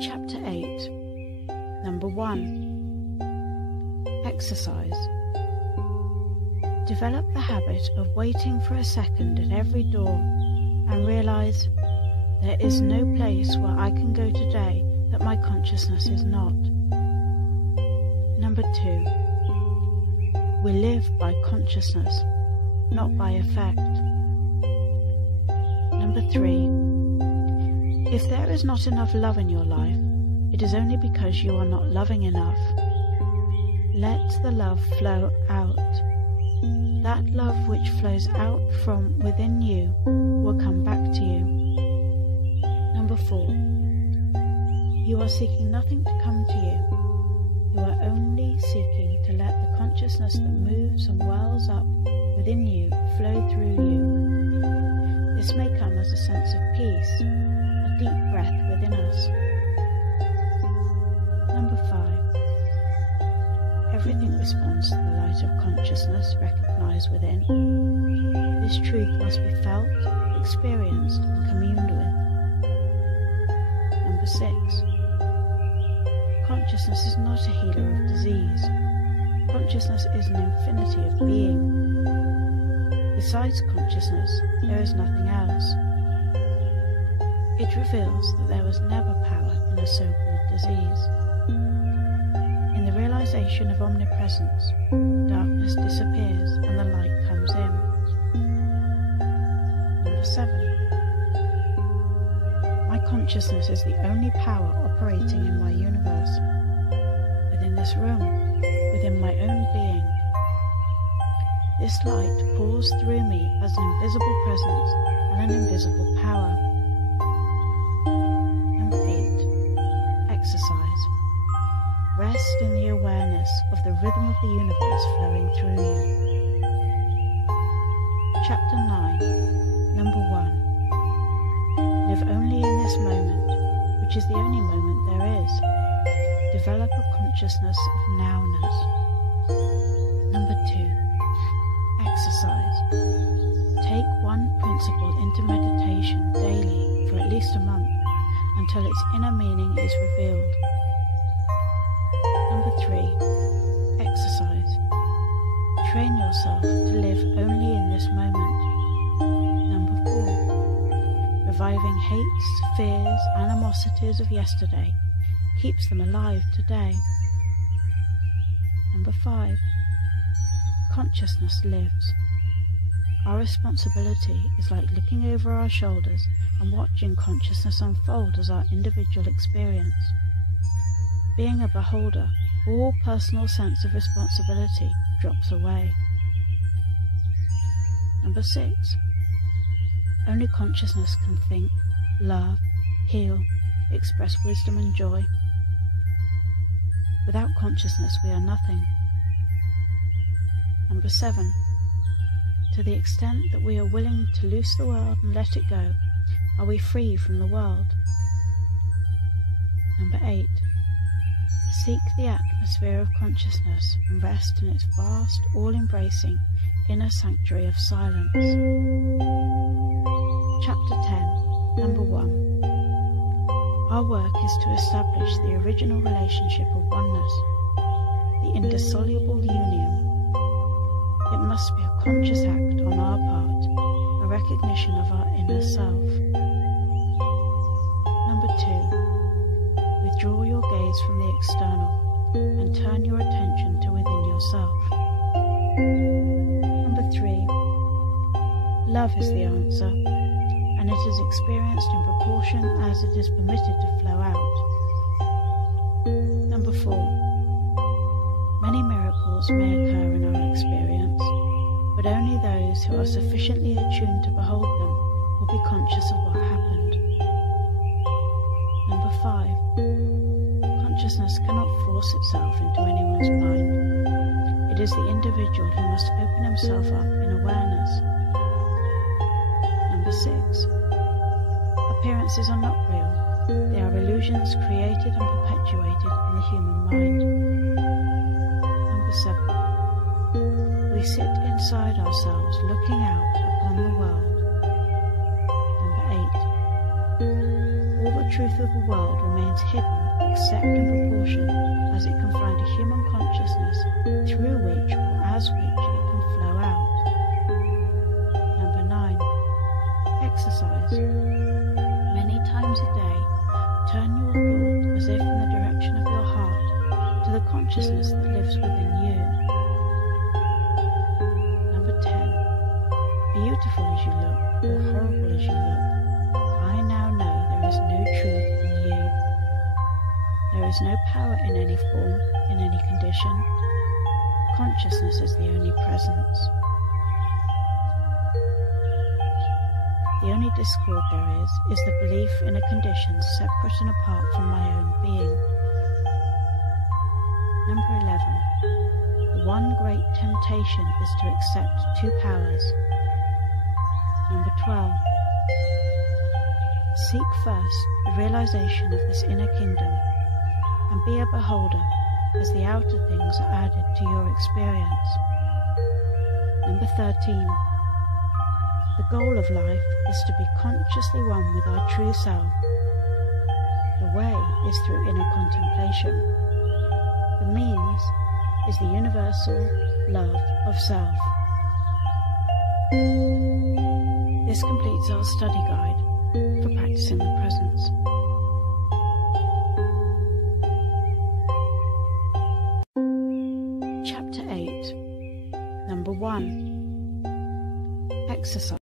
Chapter 8. Number 1. Exercise. Develop the habit of waiting for a second at every door and realize there is no place where I can go today that my consciousness is not. Number 2. We live by consciousness, not by effect. Number 3. If there is not enough love in your life, it is only because you are not loving enough. Let the love flow out. That love which flows out from within you will come back to you. Number 4. You are seeking nothing to come to you. You are only seeking to let the consciousness that moves and wells up within you flow through you. This may come as a sense of peace, a deep breath within us. Number 5. Everything responds to the light of consciousness recognized within. This truth must be felt, experienced, and communed with. Number 6. Consciousness is not a healer of disease. Consciousness is an infinity of being. Besides consciousness, there is nothing else. It reveals that there was never power in a so-called disease. In the realization of omnipresence, darkness disappears and the light comes in. Number 7. My consciousness is the only power operating in my universe, within this room, within my own being. This light pours through me as an invisible presence and an invisible power. Number 8. Exercise. Rest in the awareness of the rhythm of the universe flowing through you. Chapter 9. Number 1. Live only in this moment, which is the only moment there is. Develop a consciousness of nowness. Number 2. Exercise. Take one principle into meditation daily for at least a month until its inner meaning is revealed. Number 3. Exercise. Train yourself to live only in this moment. Number 4. Reviving hates, fears, animosities of yesterday keeps them alive today. Number 5. Consciousness lives. Our responsibility is like looking over our shoulders and watching consciousness unfold as our individual experience. Being a beholder, all personal sense of responsibility drops away. Number 6. Only consciousness can think, love, heal, express wisdom and joy. Without consciousness we are nothing. Number 7. To the extent that we are willing to loose the world and let it go, are we free from the world. Number 8. Seek the atmosphere of consciousness and rest in its vast, all-embracing inner sanctuary of silence. Chapter 10. Number 1. Our work is to establish the original relationship of oneness, the indissoluble union. It must be a conscious act on our part, a recognition of our inner self. Number 2. Withdraw your gaze from the external and turn your attention to within yourself. Number 3. Love is the answer, and it is experienced in proportion as it is permitted to flow out. Number 4. Many miracles may occur in our experience, but only those who are sufficiently attuned to behold them will be conscious of what happened. Number 5. Consciousness cannot force itself into anyone's mind. It is the individual who must open himself up in awareness. Number 6. Appearances are not real. They are illusions created and perpetuated in the human mind. Number 7. We sit inside ourselves looking out upon the world. Number 8. All the truth of the world remains hidden except in proportion as it can find a human consciousness through which or as which it can flow out. Number 9. Exercise. Many times a day, turn your thought as if in the direction of your heart to the consciousness that lives within you. Number 10. Beautiful as you look, or horrible as you look, I now know there is no truth in you. There is no power in any form, in any condition. Consciousness is the only presence. The only discord there is the belief in a condition separate and apart from my own being. Number 11. The one great temptation is to accept two powers. Number 12. Seek first the realization of this inner kingdom and be a beholder as the outer things are added to your experience. Number 13. The goal of life is to be consciously one with our true self. The way is through inner contemplation. The means is the universal love of self. This completes our study guide for practicing the presence. Chapter 8. Number 1. Exercise.